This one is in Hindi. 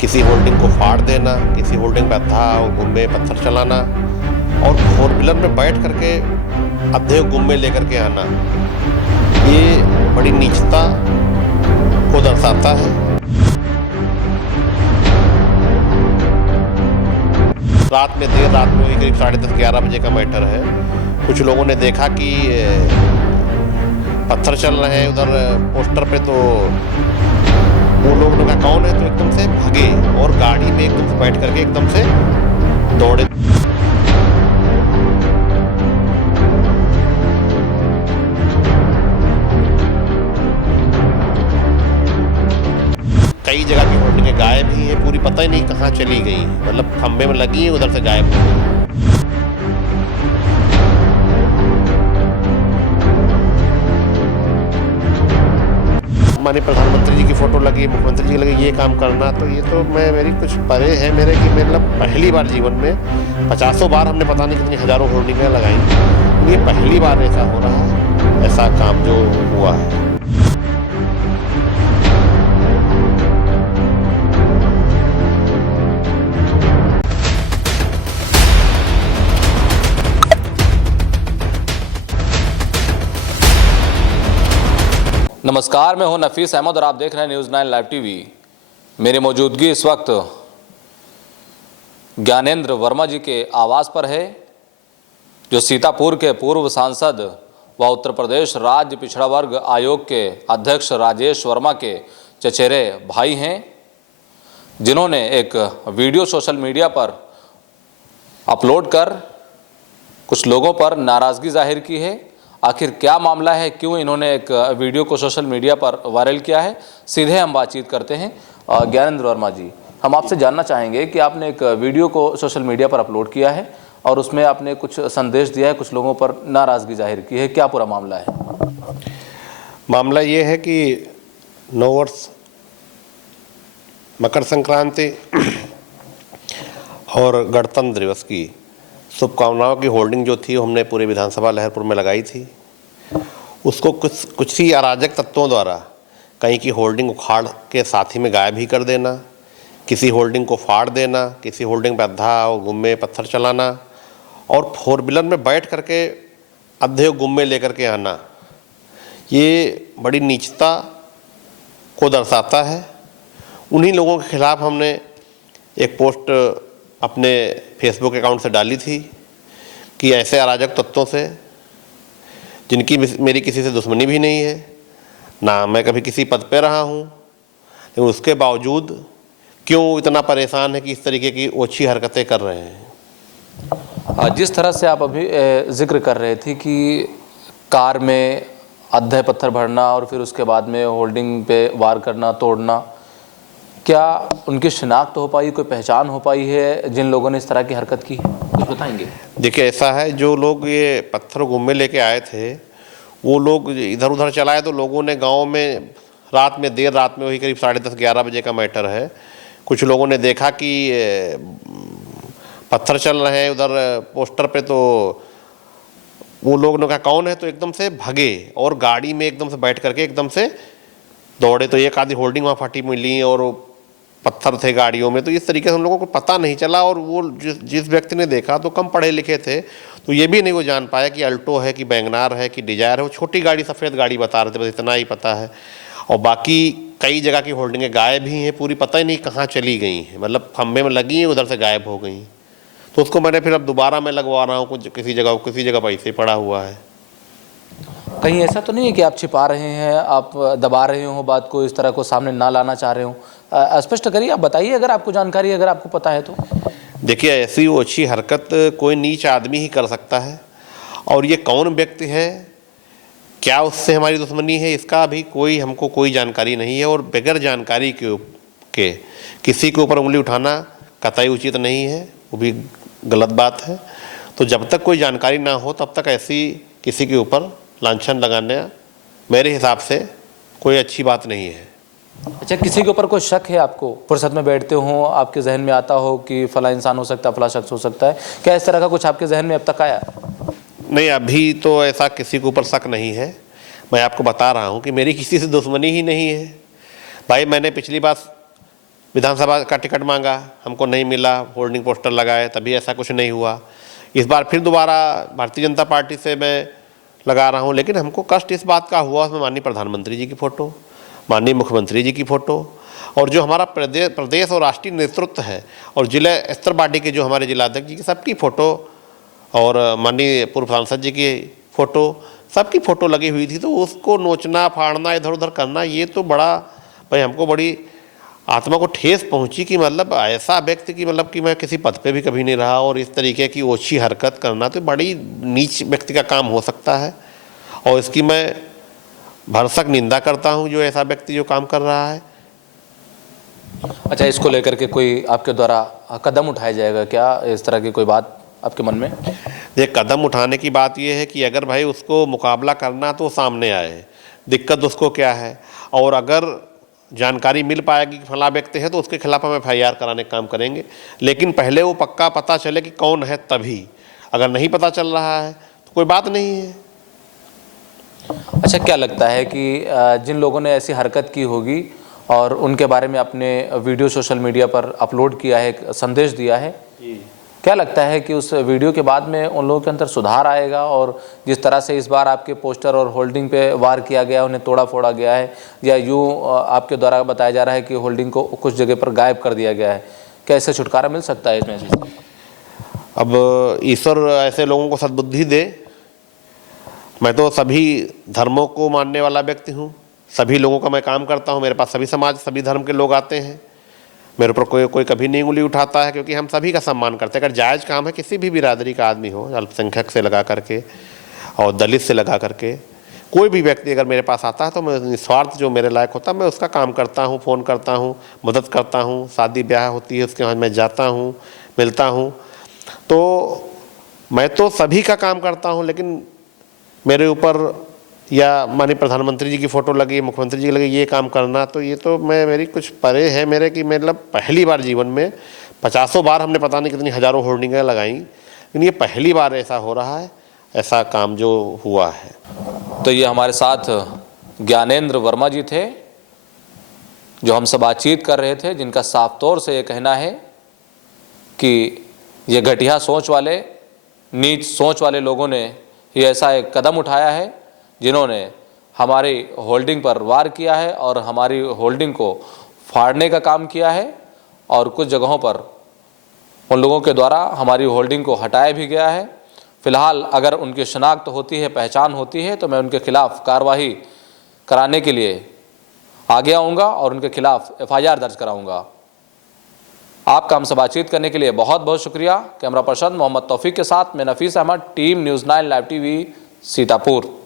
किसी होल्डिंग को फाड़ देना, किसी होल्डिंग पे अद्धा गुम्बे पत्थर चलाना और फोर व्हीलर में बैठ करके अद्धे गुम्बे लेकर के आना, ये बड़ी नीचता को दर्शाता है। रात में देर रात में करीब 10:30-11 बजे का मैटर है। कुछ लोगों ने देखा कि पत्थर चल रहे हैं उधर पोस्टर पे, तो वो लोग ने कहा कौन है, तो एकदम से भागे और गाड़ी में एकदम से बैठ करके एकदम से दौड़े। कई जगह की होल्डिंगें गायब ही है, पूरी पता ही नहीं कहाँ चली गई, मतलब खंबे में लगी है उधर से गायब हो गई। माननीय प्रधानमंत्री जी की फोटो लगी, मुख्यमंत्री जी की लगी, ये काम करना, तो ये तो मेरी कुछ परे है मेरे कि मतलब पहली बार जीवन में 50 बार हमने पता नहीं कितनी हजारों होर्डिंगें लगाई, ये पहली बार ऐसा हो रहा है, ऐसा काम जो हुआ है। नमस्कार, मैं हूं नफीस अहमद और आप देख रहे हैं न्यूज़ 9 लाइव टीवी। मेरी मौजूदगी इस वक्त ज्ञानेंद्र वर्मा जी के आवास पर है, जो सीतापुर के पूर्व सांसद व उत्तर प्रदेश राज्य पिछड़ा वर्ग आयोग के अध्यक्ष राजेश वर्मा के चचेरे भाई हैं, जिन्होंने एक वीडियो सोशल मीडिया पर अपलोड कर कुछ लोगों पर नाराज़गी जाहिर की है। आखिर क्या मामला है, क्यों इन्होंने एक वीडियो को सोशल मीडिया पर वायरल किया है, सीधे हम बातचीत करते हैं। ज्ञानेंद्र वर्मा जी, हम आपसे जानना चाहेंगे कि आपने एक वीडियो को सोशल मीडिया पर अपलोड किया है और उसमें आपने कुछ संदेश दिया है, कुछ लोगों पर नाराज़गी जाहिर की है, क्या पूरा मामला है? मामला ये है कि नववर्ष, मकर संक्रांति और गणतंत्र दिवस की शुभकामनाओं की होर्डिंग जो थी हमने पूरे विधानसभा लहरपुर में लगाई थी। उसको कुछ ही अराजक तत्वों द्वारा कहीं की होर्डिंग उखाड़ के साथी में गायब ही कर देना, किसी होर्डिंग को फाड़ देना, किसी होर्डिंग पर अद्धा गुम्बे पत्थर चलाना और फोर व्हीलर में बैठ करके अद्धे गुम्बे लेकर के आना, ये बड़ी नीचता को दर्शाता है। उन्हीं लोगों के खिलाफ हमने एक पोस्ट अपने फेसबुक अकाउंट से डाली थी कि ऐसे अराजक तत्वों से, जिनकी मेरी किसी से दुश्मनी भी नहीं है, ना मैं कभी किसी पद पे रहा हूँ, लेकिन उसके बावजूद क्यों इतना परेशान है कि इस तरीके की ओछी हरकतें कर रहे हैं। जिस तरह से आप अभी जिक्र कर रहे थे कि कार में अद्धे पत्थर भरना और फिर उसके बाद में होल्डिंग पे वार करना, तोड़ना, क्या उनकी शिनाख्त हो पाई, कोई पहचान हो पाई है जिन लोगों ने इस तरह की हरकत की? कुछ बताएंगे? देखिए, ऐसा है, जो लोग ये पत्थर गुम्बे लेके आए थे, वो लोग इधर उधर चलाए, तो लोगों ने गांव में देर रात में, वही करीब 10:30-11 बजे का मैटर है, कुछ लोगों ने देखा कि पत्थर चल रहे हैं उधर पोस्टर पे, तो वो लोग ने कहा कौन है, तो एकदम से भागे और गाड़ी में एकदम से बैठ करके एकदम से दौड़े। तो एक आधी होल्डिंग वहाँ फटी मिली और पत्थर थे गाड़ियों में, तो इस तरीके से हम लोगों को पता नहीं चला। और वो जिस व्यक्ति ने देखा तो कम पढ़े लिखे थे, तो ये भी नहीं वो जान पाया कि अल्टो है कि वैगनार है कि डिजायर है। वो छोटी गाड़ी, सफ़ेद गाड़ी बता रहे थे, बस इतना ही पता है। और बाकी कई जगह की होल्डिंगें गायब ही हैं, पूरी पता ही नहीं कहाँ चली गई हैं, मतलब खंबे में लगी हैं उधर से गायब हो गई। तो उसको मैंने फिर अब दोबारा मैं लगवा रहा हूँ, कुछ किसी जगह पर ऐसे पड़ा हुआ है। कहीं ऐसा तो नहीं है कि आप छिपा रहे हैं, आप दबा रहे हो बात को, इस तरह को सामने ना लाना चाह रहे हो? स्पष्ट करिए, आप बताइए अगर आपको जानकारी, अगर आपको पता है तो। देखिए, ऐसी ओछी हरकत कोई नीच आदमी ही कर सकता है, और ये कौन व्यक्ति है, क्या उससे हमारी दुश्मनी है, इसका भी हमको कोई जानकारी नहीं है। और बगैर जानकारी के किसी के ऊपर उंगली उठाना कतई उचित नहीं है, वो भी गलत बात है। तो जब तक कोई जानकारी ना हो तब तक ऐसी किसी के ऊपर लांछन लगाना मेरे हिसाब से कोई अच्छी बात नहीं है। अच्छा, किसी के ऊपर कोई शक है आपको? फुर्सत में बैठते हो, आपके जहन में आता हो कि फला इंसान हो सकता है, फला शख्स हो सकता है, क्या इस तरह का कुछ आपके जहन में अब तक आया? नहीं, अभी तो ऐसा किसी के ऊपर शक नहीं है। मैं आपको बता रहा हूँ कि मेरी किसी से दुश्मनी ही नहीं है। भाई, मैंने पिछली बार विधानसभा का टिकट मांगा, हमको नहीं मिला, होर्डिंग पोस्टर लगाए, तभी ऐसा कुछ नहीं हुआ। इस बार फिर दोबारा भारतीय जनता पार्टी से मैं लगा रहा हूँ, लेकिन हमको कष्ट इस बात का हुआ, उसमें माननीय प्रधानमंत्री जी की फ़ोटो, माननीय मुख्यमंत्री जी की फ़ोटो, और जो हमारा प्रदेश और राष्ट्रीय नेतृत्व है और जिला स्तर पार्टी के जो हमारे जिलाध्यक्ष जी की सबकी फ़ोटो और माननीय पूर्व सांसद जी की फ़ोटो, सबकी फ़ोटो लगी हुई थी। तो उसको नोचना फाड़ना इधर उधर करना, ये तो बड़ा भाई हमको बड़ी आत्मा को ठेस पहुंची कि मतलब ऐसा व्यक्ति कि मतलब कि मैं किसी पद पे भी कभी नहीं रहा और इस तरीके की ओछी हरकत करना तो बड़ी नीच व्यक्ति का काम हो सकता है, और इसकी मैं भरसक निंदा करता हूं जो ऐसा व्यक्ति जो काम कर रहा है। अच्छा, इसको लेकर के कोई आपके द्वारा कदम उठाया जाएगा क्या? इस तरह की कोई बात आपके मन में? ये कदम उठाने की बात ये है कि अगर भाई उसको मुकाबला करना तो सामने आए, दिक्कत उसको क्या है, और अगर जानकारी मिल पाएगी कि फला व्यक्ति है तो उसके खिलाफ हम FIR कराने का काम करेंगे, लेकिन पहले वो पक्का पता चले कि कौन है तभी। अगर नहीं पता चल रहा है तो कोई बात नहीं है। अच्छा, क्या लगता है कि जिन लोगों ने ऐसी हरकत की होगी और उनके बारे में अपने वीडियो सोशल मीडिया पर अपलोड किया है, एक संदेश दिया है, क्या लगता है कि उस वीडियो के बाद में उन लोगों के अंदर सुधार आएगा? और जिस तरह से इस बार आपके पोस्टर और होल्डिंग पे वार किया गया, उन्हें तोड़ा फोड़ा गया है, या यूँ आपके द्वारा बताया जा रहा है कि होल्डिंग को कुछ जगह पर गायब कर दिया गया है, क्या इससे छुटकारा मिल सकता है इसमें से? अब ईश्वर ऐसे लोगों को सद्बुद्धि दे। मैं तो सभी धर्मों को मानने वाला व्यक्ति हूँ, सभी लोगों का मैं काम करता हूँ, मेरे पास सभी समाज सभी धर्म के लोग आते हैं, मेरे ऊपर कोई कभी नहीं उंगली उठाता है, क्योंकि हम सभी का सम्मान करते हैं। अगर जायज़ काम है, किसी भी बिरादरी का आदमी हो, अल्पसंख्यक से लगा करके और दलित से लगा करके कोई भी व्यक्ति अगर मेरे पास आता है तो मैं निस्वार्थ जो मेरे लायक होता है मैं उसका काम करता हूँ, फ़ोन करता हूँ, मदद करता हूँ, शादी ब्याह होती है उसके बाद मैं जाता हूँ, मिलता हूँ। तो मैं तो सभी का काम करता हूँ, लेकिन मेरे ऊपर या माननीय प्रधानमंत्री जी की फ़ोटो लगी, मुख्यमंत्री जी की लगी, ये काम करना तो ये तो मेरी कुछ परे है मेरे कि मतलब पहली बार जीवन में 50 बार हमने पता नहीं कितनी हज़ारों होर्डिंगें लगाई, लेकिन ये पहली बार ऐसा हो रहा है, ऐसा काम जो हुआ है। तो ये हमारे साथ ज्ञानेंद्र वर्मा जी थे, जो हमसे बातचीत कर रहे थे, जिनका साफ तौर से ये कहना है कि ये घटिया सोच वाले, नीच सोच वाले लोगों ने ये ऐसा एक कदम उठाया है जिन्होंने हमारी होल्डिंग पर वार किया है और हमारी होल्डिंग को फाड़ने का काम किया है, और कुछ जगहों पर उन लोगों के द्वारा हमारी होल्डिंग को हटाया भी गया है। फिलहाल अगर उनकी शनाख्त होती है, पहचान होती है, तो मैं उनके खिलाफ कार्रवाई कराने के लिए आगे आऊँगा और उनके खिलाफ FIR दर्ज कराऊँगा। आपका हमसे बातचीत करने के लिए बहुत बहुत शुक्रिया। कैमरा पर्सन मोहम्मद तौफीक के साथ मैं Nafees Ahmad, team news 9 live TV, Sitapur.